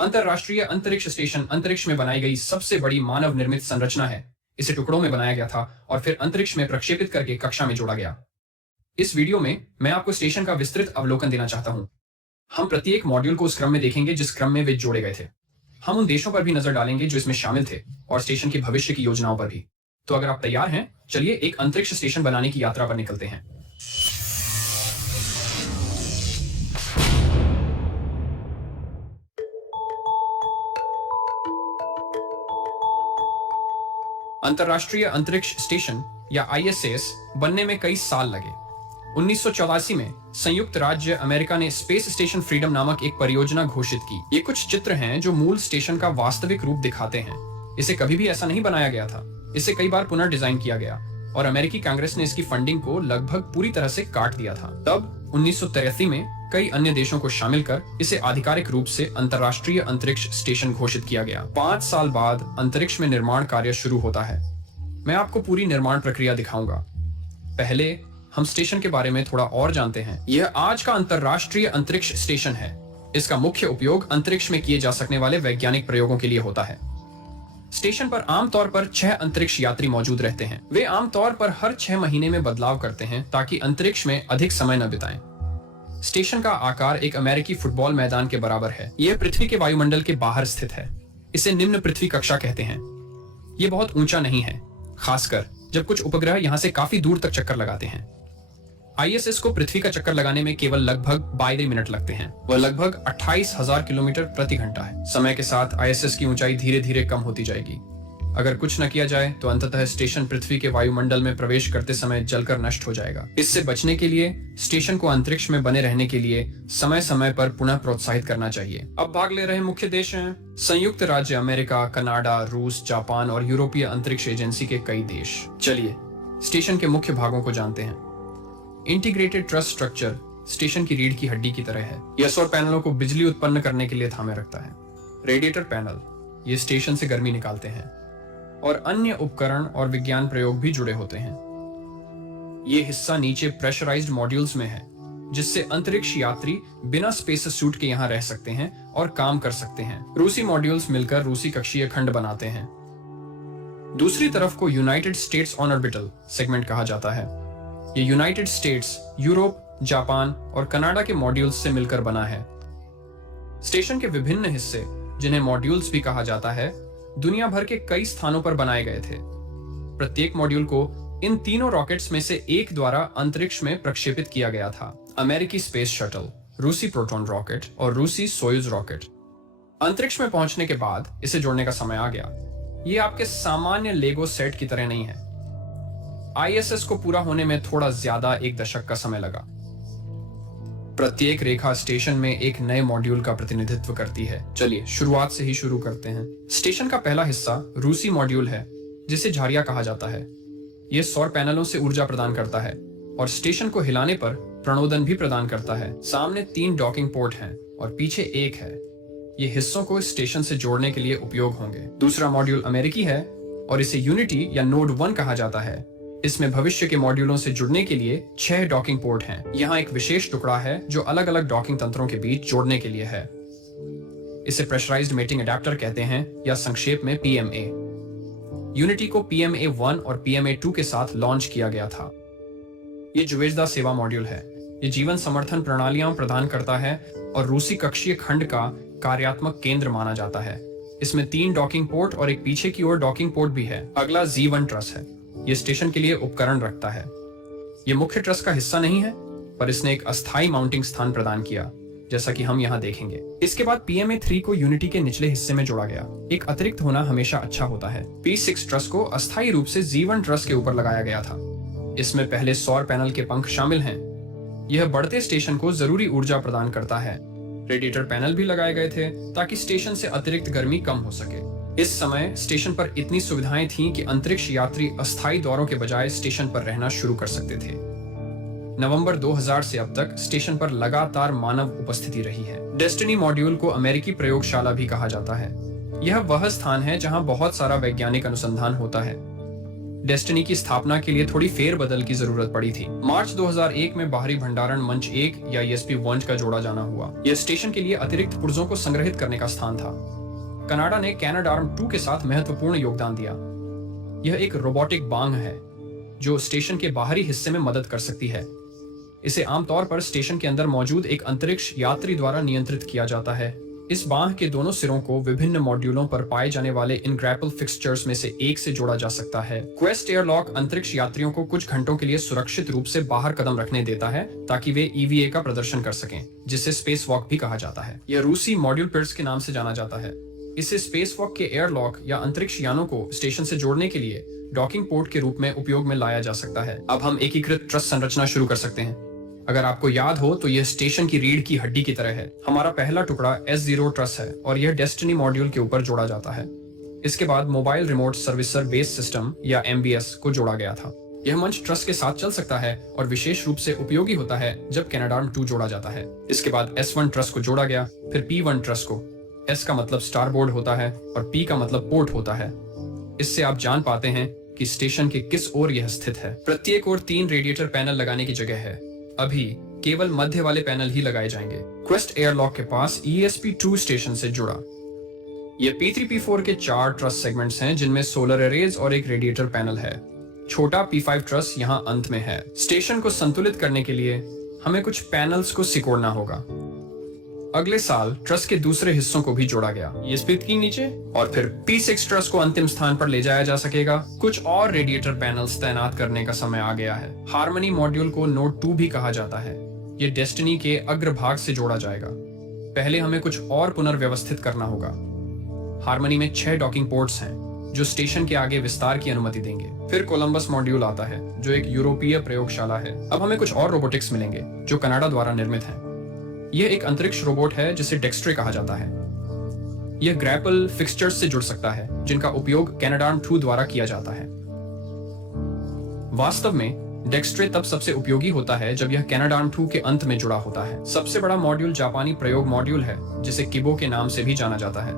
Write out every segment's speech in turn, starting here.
अंतरराष्ट्रीय अंतरिक्ष स्टेशन अंतरिक्ष में बनाई गई सबसे बड़ी मानव निर्मित संरचना है। इसे टुकड़ों में बनाया गया था और फिर अंतरिक्ष में प्रक्षेपित करके कक्षा में जोड़ा गया। इस वीडियो में मैं आपको स्टेशन का विस्तृत अवलोकन देना चाहता हूं। हम प्रत्येक मॉड्यूल को उस क्रम में देखेंगे जिस क्रम में वे जोड़े गए थे। हम उन देशों पर भी नजर डालेंगे जो इसमें शामिल थे और स्टेशन के भविष्य की योजनाओं पर भी। तो अगर आप तैयार हैं, चलिए एक अंतरिक्ष स्टेशन बनाने की यात्रा पर निकलते हैं। अंतरराष्ट्रीय अंतरिक्ष स्टेशन या आईएसएस बनने में कई साल लगे। 1984 में संयुक्त राज्य अमेरिका ने स्पेस स्टेशन फ्रीडम नामक एक परियोजना घोषित की। ये कुछ चित्र हैं जो मूल स्टेशन का वास्तविक रूप दिखाते हैं। इसे कभी भी ऐसा नहीं बनाया गया था। इसे कई बार पुनर्डिजाइन किया गया और अमेरिकी कांग्रेस ने इसकी फंडिंग को लगभग पूरी तरह से काट दिया था। तब 1983 में कई अन्य देशों को शामिल कर इसे आधिकारिक रूप से अंतरराष्ट्रीय अंतरिक्ष स्टेशन घोषित किया गया। 5 साल बाद अंतरिक्ष में निर्माण कार्य शुरू होता है। मैं आपको पूरी निर्माण प्रक्रिया दिखाऊंगा। पहले हम स्टेशन के बारे में थोड़ा और जानते हैं। यह आज का अंतरराष्ट्रीय अंतरिक्ष स्टेशन है। इसका मुख्य उपयोग अंतरिक्ष में किए जा सकने वाले वैज्ञानिक प्रयोगों के लिए होता है। स्टेशन पर आमतौर पर 6 अंतरिक्ष यात्री मौजूद रहते हैं। वे आमतौर पर हर 6 महीने में बदलाव करते हैं ताकि अंतरिक्ष में अधिक समय न बिताएं। स्टेशन का आकार एक अमेरिकी फुटबॉल मैदान के बराबर है। यह पृथ्वी के वायुमंडल के बाहर स्थित है। इसे निम्न पृथ्वी कक्षा कहते हैं। यह बहुत ऊंचा नहीं है, खासकर जब कुछ उपग्रह यहां से काफी दूर तक चक्कर लगाते हैं। आईएसएस को पृथ्वी का चक्कर लगाने में केवल लगभग 22 मिनट लगते हैं। वह लगभग 28,000 किलोमीटर प्रति घंटा है। समय के साथ आईएसएस की ऊंचाई धीरे धीरे कम होती जाएगी। अगर कुछ न किया जाए तो अंततः स्टेशन पृथ्वी के वायुमंडल में प्रवेश करते समय जलकर नष्ट हो जाएगा। इससे बचने के लिए स्टेशन को अंतरिक्ष में बने रहने के लिए समय समय पर पुनः प्रोत्साहित करना चाहिए। अब भाग ले रहे मुख्य देश हैं संयुक्त राज्य अमेरिका, कनाडा, रूस, जापान और यूरोपीय अंतरिक्ष एजेंसी के कई देश। चलिए स्टेशन के मुख्य भागों को जानते हैं। इंटीग्रेटेड ट्रस स्ट्रक्चर स्टेशन की रीढ़ की हड्डी की तरह है। यह सौर पैनलों को बिजली उत्पन्न करने के लिए थामे रखता है। रेडिएटर पैनल ये स्टेशन से गर्मी निकालते हैं और अन्य उपकरण और विज्ञान प्रयोग भी जुड़े होते हैं। ये हिस्सा नीचे प्रेशराइज्ड मॉड्यूल्स में है, जिससे अंतरिक्ष यात्री बिना स्पेस सूट के यहाँ रह सकते हैं और काम कर सकते हैं। रूसी मॉड्यूल्स मिलकर रूसी कक्षीय खंड बनाते हैं। दूसरी तरफ को United states on orbital segment कहा जाता है। ये यूनाइटेड स्टेट्स, यूरोप, जापान और कनाडा के मॉड्यूल्स से मिलकर बना है। स्टेशन के विभिन्न हिस्से, जिन्हें मॉड्यूल्स भी कहा जाता है, दुनिया भर के कई स्थानों पर बनाए गए थे। प्रत्येक मॉड्यूल को इन तीनों रॉकेट्स में से एक द्वारा अंतरिक्ष में प्रक्षेपित किया गया था। अमेरिकी स्पेस शटल, रूसी प्रोटॉन रॉकेट और रूसी सोयुज रॉकेट। अंतरिक्ष में पहुंचने के बाद इसे जोड़ने का समय आ गया। ये आपके सामान्य लेगो सेट की तरह नहीं है। आईएसएस को पूरा होने में थोड़ा ज्यादा 1 दशक का समय लगा। प्रत्येक रेखा स्टेशन में एक नए मॉड्यूल का प्रतिनिधित्व करती है। चलिए शुरुआत से ही शुरू करते हैं। स्टेशन का पहला हिस्सा रूसी मॉड्यूल है, जिसे झारिया कहा जाता है। यह सौर पैनलों से ऊर्जा प्रदान करता है और स्टेशन को हिलाने पर प्रणोदन भी प्रदान करता है। सामने 3 डॉकिंग पोर्ट हैं और पीछे 1 है। ये हिस्सों को स्टेशन से जोड़ने के लिए उपयोग होंगे। दूसरा मॉड्यूल अमेरिकी है और इसे यूनिटी या नोड 1 कहा जाता है। इसमें भविष्य के मॉड्यूलों से जुड़ने के लिए 6 डॉकिंग पोर्ट हैं। यहाँ एक विशेष टुकड़ा है जो अलग अलग डॉकिंग तंत्रों के बीच जोड़ने के लिए है। इसे प्रेशराइज्ड मेटिंग अडेप्टर कहते हैं या संक्षेप में PMA। यूनिटी को PMA-1 और PMA-2 के साथ लॉन्च किया गया था। ये जुवेजदा सेवा मॉड्यूल है। ये जीवन समर्थन प्रणालियां प्रदान करता है और रूसी कक्षीय खंड का कार्यात्मक केंद्र माना जाता है। इसमें 3 डॉकिंग पोर्ट और एक पीछे की ओर डॉकिंग पोर्ट भी है। अगला Z1 ट्रस है। यह स्टेशन के लिए उपकरण रखता है। यह मुख्य ट्रस का हिस्सा नहीं है, पर इसने एक अस्थायी माउंटिंग स्थान प्रदान किया, जैसा कि हम यहाँ देखेंगे। इसके बाद PMA-3 को यूनिटी के निचले हिस्से में जोड़ा गया। एक अतिरिक्त होना हमेशा अच्छा होता है। P6 ट्रस को अस्थायी रूप से Z1 ट्रस के ऊपर लगाया गया था। इसमें पहले सौर पैनल के पंख शामिल हैं। यह बढ़ते स्टेशन को जरूरी ऊर्जा प्रदान करता है। रेडिएटर पैनल भी लगाए गए थे ताकि स्टेशन से अतिरिक्त गर्मी कम हो सके। इस समय स्टेशन पर इतनी सुविधाएं थीं कि अंतरिक्ष यात्री अस्थायी दौरों के बजाय स्टेशन पर रहना शुरू कर सकते थे। नवंबर 2000 से अब तक स्टेशन पर लगातार मानव उपस्थिति रही है। डेस्टिनी मॉड्यूल को अमेरिकी प्रयोगशाला भी कहा जाता है। यह वह स्थान है जहां बहुत सारा वैज्ञानिक अनुसंधान होता है। डेस्टिनी की स्थापना के लिए थोड़ी फेरबदल की जरूरत पड़ी थी। मार्च 2001 में बाहरी भंडारण मंच 1 या ESP-1 का जोड़ा जाना हुआ। यह स्टेशन के लिए अतिरिक्त पुर्जों को संग्रहित करने का स्थान था। कनाडा ने कैनाडार्म-2 के साथ महत्वपूर्ण योगदान दिया। यह एक रोबोटिक बांग है जो स्टेशन के बाहरी हिस्से में मदद कर सकती है। इसे आमतौर पर स्टेशन के अंदर मौजूद एक अंतरिक्ष यात्री द्वारा नियंत्रित किया जाता है। इस बांह के दोनों सिरों को विभिन्न मॉड्यूलों पर पाए जाने वाले इन ग्रैपल फिक्सचर्स में से एक से जोड़ा जा सकता है। क्वेस्ट एयरलॉक अंतरिक्ष यात्रियों को कुछ घंटों के लिए सुरक्षित रूप से बाहर कदम रखने देता है ताकि वे EVA का प्रदर्शन कर सकें, जिसे स्पेस वॉक भी कहा जाता है। यह रूसी मॉड्यूल पिर्स के नाम से जाना जाता है। इसे स्पेस वॉक के एयरलॉक या अंतरिक्ष यानों को स्टेशन से जोड़ने के लिए डॉकिंग पोर्ट के रूप में उपयोग में लाया जा सकता है। अब हम एकीकृत ट्रस संरचना शुरू कर सकते हैं। अगर आपको याद हो तो यह स्टेशन की रीढ़ की हड्डी की तरह है। हमारा पहला टुकड़ा S0 ट्रस है और यह डेस्टिनी मॉड्यूल के ऊपर जोड़ा जाता है। इसके बाद मोबाइल रिमोट सर्विसर बेस सिस्टम या MBS को जोड़ा गया था। यह मंच ट्रस के साथ चल सकता है और विशेष रूप से उपयोगी होता है जब कैनाडार्म-2 जोड़ा जाता है। इसके बाद S1 ट्रस को जोड़ा गया, फिर P1 ट्रस को। S का मतलब स्टारबोर्ड होता है और P का मतलब पोर्ट होता है। इससे आप जान पाते हैं कि स्टेशन के किस ओर यह स्थित है। प्रत्येक ओर 3 रेडिएटर पैनल लगाने की जगह है। अभी केवल मध्य वाले पैनल ही लगाए जाएंगे। क्वेस्ट एयरलॉक के पास ESP-2 स्टेशन से जुड़ा। ये P3 P4 के 4 ट्रस सेगमेंट्स हैं जिनमें सोलर एरेज और एक रेडिएटर पैनल है। छोटा P5 ट्रस यहाँ अंत में है। स्टेशन को संतुलित करने के लिए हमें कुछ पैनल्स को सिकोड़ना होगा। अगले साल ट्रस के दूसरे हिस्सों को भी जोड़ा गया, ESP-3 नीचे, और फिर P6 ट्रस को अंतिम स्थान पर ले जाया जा सकेगा। कुछ और रेडिएटर पैनल्स तैनात करने का समय आ गया है। हार्मनी मॉड्यूल को नोड 2 भी कहा जाता है। ये डेस्टिनी के अग्रभाग से जोड़ा जाएगा। पहले हमें कुछ और पुनर्व्यवस्थित करना होगा। हार्मनी में 6 डॉकिंग पोर्ट्स हैं जो स्टेशन के आगे विस्तार की अनुमति देंगे। फिर कोलंबस मॉड्यूल आता है जो एक यूरोपीय प्रयोगशाला है। अब हमें कुछ और रोबोटिक्स मिलेंगे जो कनाडा द्वारा निर्मित हैं। यह एक अंतरिक्ष रोबोट है जिसे डेक्स्ट्रे कहा जाता है। यह ग्रैपल फिक्सचर्स से जुड़ सकता है जिनका उपयोग कैनाडार्म-2 द्वारा किया जाता है। वास्तव में डेक्स्ट्रे तब सबसे उपयोगी होता है जब यह कैनाडार्म-2 के अंत में जुड़ा होता है। सबसे बड़ा मॉड्यूल जापानी प्रयोग मॉड्यूल है जिसे किबो के नाम से भी जाना जाता है।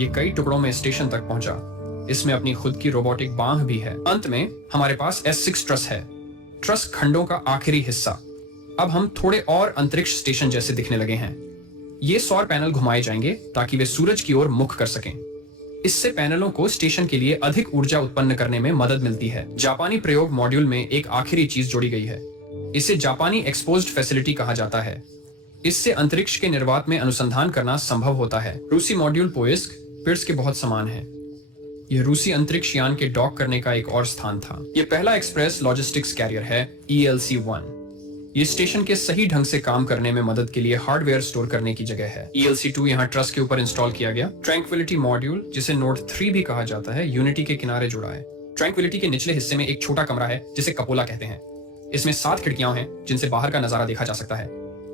ये कई टुकड़ों में स्टेशन तक पहुंचा। इसमें अपनी खुद की रोबोटिक बांह भी है। अंत में हमारे पास S6 ट्रस है, ट्रस खंडों का आखिरी हिस्सा। अब हम थोड़े और अंतरिक्ष स्टेशन जैसे दिखने लगे हैं। ये सौर पैनल घुमाए जाएंगे ताकि वे सूरज की ओर मुख कर सकें। इससे पैनलों को स्टेशन के लिए अधिक ऊर्जा उत्पन्न करने में मदद मिलती है। जापानी प्रयोग मॉड्यूल में एक आखिरी चीज जोड़ी गई है। इसे जापानी एक्सपोज्ड फैसिलिटी कहा जाता है। इससे अंतरिक्ष के निर्वात में अनुसंधान करना संभव होता है। रूसी मॉड्यूल पोइस्क पिर्स के बहुत समान है। यह रूसी अंतरिक्ष यान के डॉक करने का एक और स्थान था। यह पहला एक्सप्रेस लॉजिस्टिक्स कैरियर है, ELC-1। ये स्टेशन के सही ढंग से काम करने में मदद के लिए हार्डवेयर स्टोर करने की जगह है। ELC-2 यहाँ ट्रस के ऊपर इंस्टॉल किया गया। ट्रैंक्विलिटी मॉड्यूल, जिसे नोड 3 भी कहा जाता है, यूनिटी के किनारे जुड़ा है। ट्रैंक्विलिटी के निचले हिस्से में एक छोटा कमरा है जिसे कपोला कहते हैं। इसमें 7 खिड़कियां हैं जिनसे बाहर का नजारा देखा जा सकता है।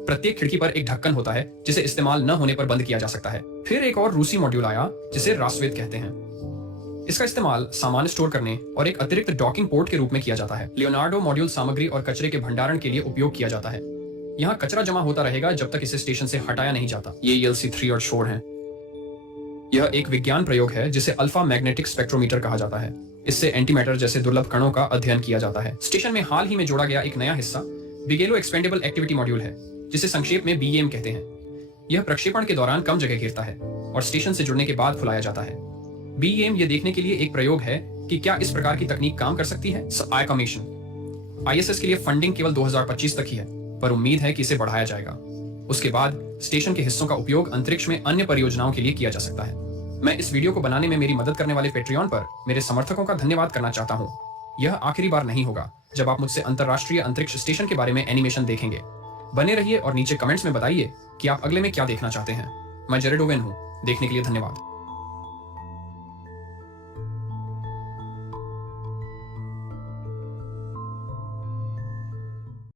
प्रत्येक खिड़की पर एक ढक्कन होता है जिसे इस्तेमाल न होने पर बंद किया जा सकता है। फिर एक और रूसी मॉड्यूल आया जिसे रास्वेत कहते हैं। इसका इस्तेमाल सामान स्टोर करने और एक अतिरिक्त डॉकिंग पोर्ट के रूप में किया जाता है। लियोनार्डो मॉड्यूल सामग्री और कचरे के भंडारण के लिए उपयोग किया जाता है। यहाँ कचरा जमा होता रहेगा जब तक इसे स्टेशन से हटाया नहीं जाता। ये ELC-3 और शोर हैं। यह एक विज्ञान प्रयोग है जिसे अल्फा मैग्नेटिक स्पेक्ट्रोमीटर कहा जाता है। इससे एंटीमैटर जैसे दुर्लभ कणों का अध्ययन किया जाता है। स्टेशन में हाल ही में जोड़ा गया एक नया हिस्सा बिगेलो एक्सपेंडेबल एक्टिविटी मॉड्यूल है, जिसे संक्षेप में BEM कहते हैं। यह प्रक्षेपण के दौरान कम जगह घेरता है और स्टेशन से जुड़ने के बाद खुलाया जाता है। BEM यह देखने के लिए एक प्रयोग है कि क्या इस प्रकार की तकनीक काम कर सकती है। आईकमीशन ISS के लिए फंडिंग केवल 2025 तक ही है, पर उम्मीद है कि इसे बढ़ाया जाएगा। उसके बाद स्टेशन के हिस्सों का उपयोग अंतरिक्ष में अन्य परियोजनाओं के लिए किया जा सकता है। मैं इस वीडियो को बनाने में मेरी मदद करने वाले पेट्रियन पर मेरे समर्थकों का धन्यवाद करना चाहता हूँ। यह आखिरी बार नहीं होगा जब आप मुझसे अंतरराष्ट्रीय अंतरिक्ष स्टेशन के बारे में एनिमेशन देखेंगे। बने रहिए और नीचे कमेंट्स में बताइए कि आप अगले में क्या देखना चाहते हैं। मैं जेरेड ओवेन हूँ। देखने के लिए धन्यवाद।